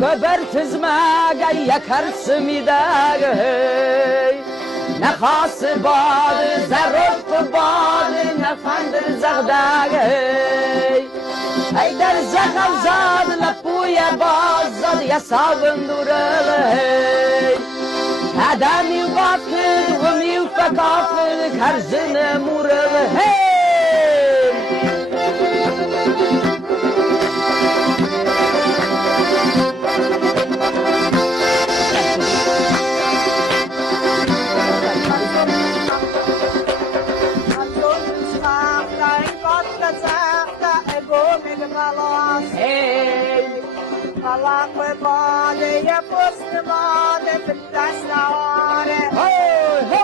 Göbertizmege yakarsın midage Ne khası badı, zerrot badı, ne fandır zagdage Ey der zekavzad, lapuya bazad, ya savunduralı Adami vakıd, ve mivfekafıd, karzını muralı Kalak ve bade ya pusne bade bittas na ore. Hey,